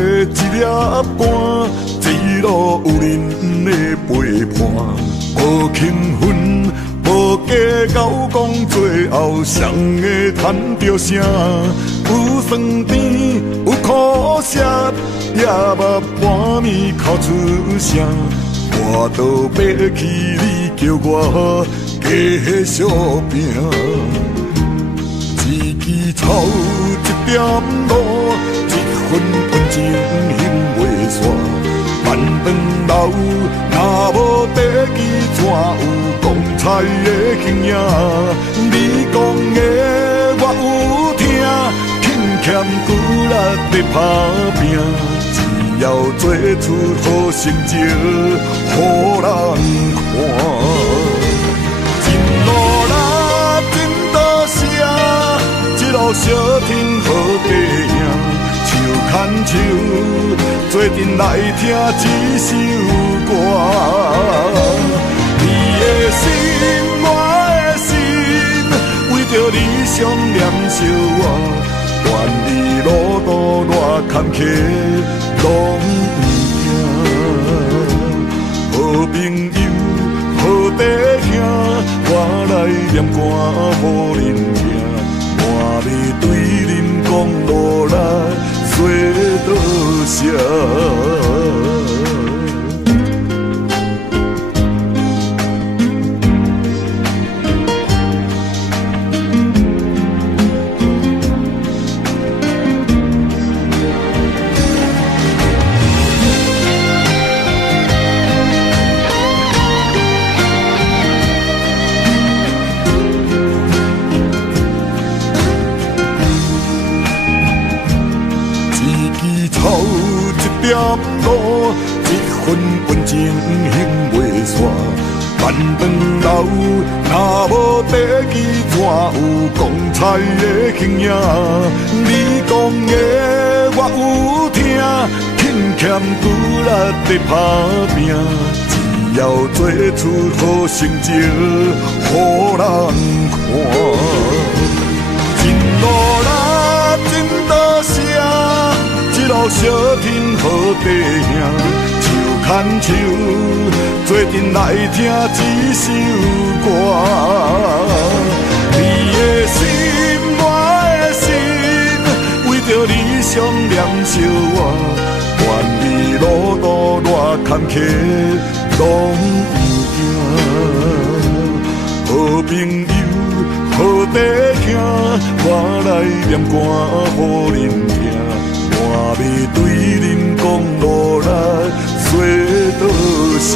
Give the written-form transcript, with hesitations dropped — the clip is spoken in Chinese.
一粒汗，一路有恁的陪伴，无轻分，无计较，讲最后谁会赚着啥？有酸甜，有苦涩，也捌半暝哭出声。我都爬起你叫我继续拼。一枝草，一点露，一份温情行袂煞。万长路，若无地基，怎有光彩的形影？你讲的我有听，轻欠骨力在打拼，只要做出好成绩，予人看。真路啦，真多谢，一路小天好地兄。手牵手，做阵来听一首歌。你的心，我的心，为着理想念惜我。愿你路途偌坎坷，拢不惊。好朋友，好弟兄，我来念歌予恁听，我要对恁讲路来。最多谢。一点露，一份温情行袂煞。万长路，若无地基，怎有光彩的形影？你讲的我有听，轻欠骨力在打拼，只要做出好成绩，予人看。真路啦，真多谢。一路小天好地兄，手牵手，做阵来听一首歌。你的心，我的心，为着理想念惜我。愿你路途偌坎坷，拢不惊。好朋友，好弟兄，我来念歌予恁听。我要对恁讲路来，最多谢。